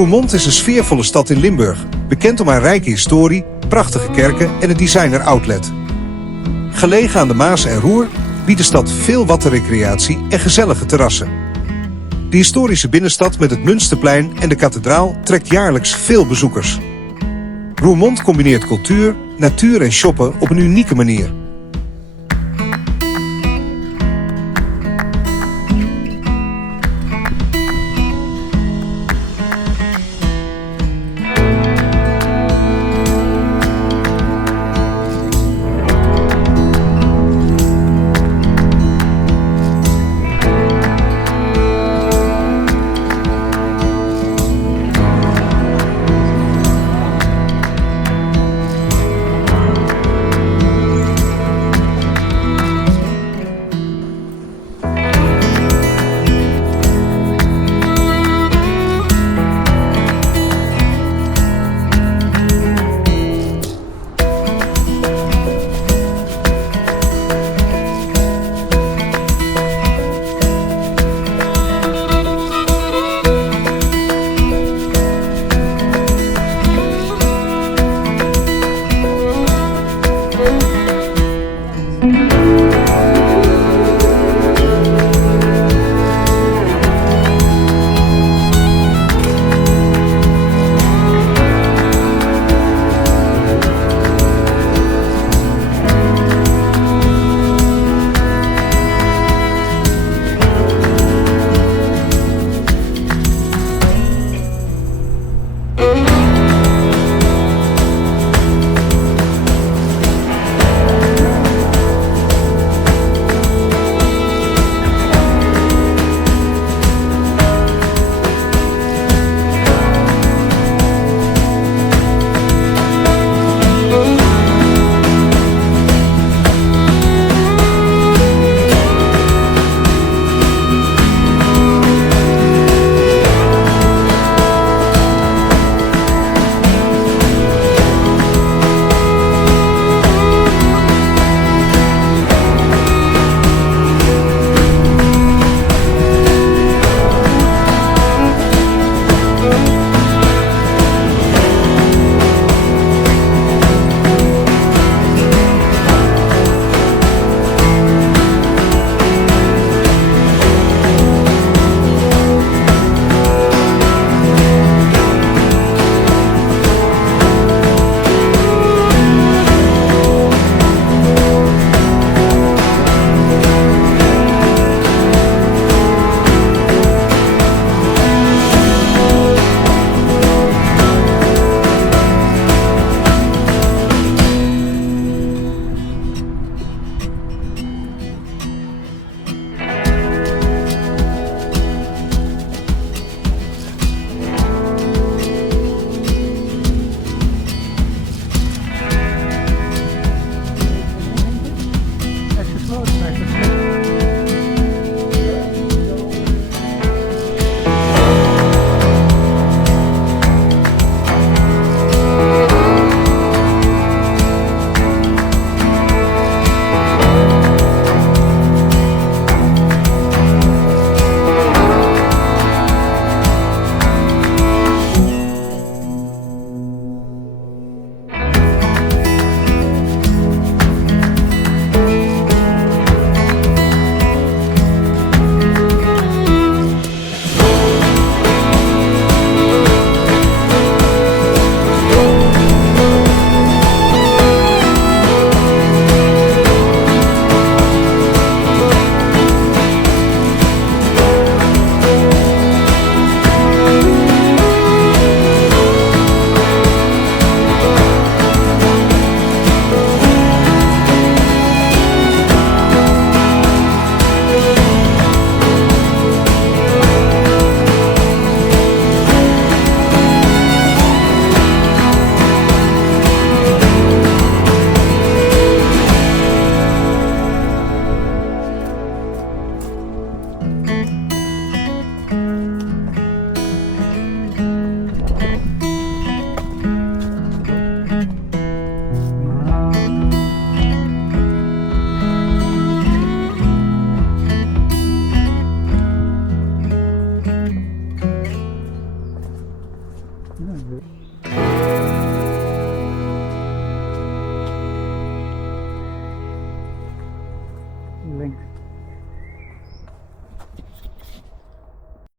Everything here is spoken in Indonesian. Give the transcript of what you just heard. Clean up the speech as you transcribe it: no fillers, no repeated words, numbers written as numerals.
Roermond is een sfeervolle stad in Limburg, bekend om haar rijke historie, prachtige kerken en het designer outlet. Gelegen aan de Maas en Roer biedt de stad veel wattenrecreatie en gezellige terrassen. De historische binnenstad met het Munsterplein en de kathedraal trekt jaarlijks veel bezoekers. Roermond combineert cultuur, natuur en shoppen op een unieke manier. Links.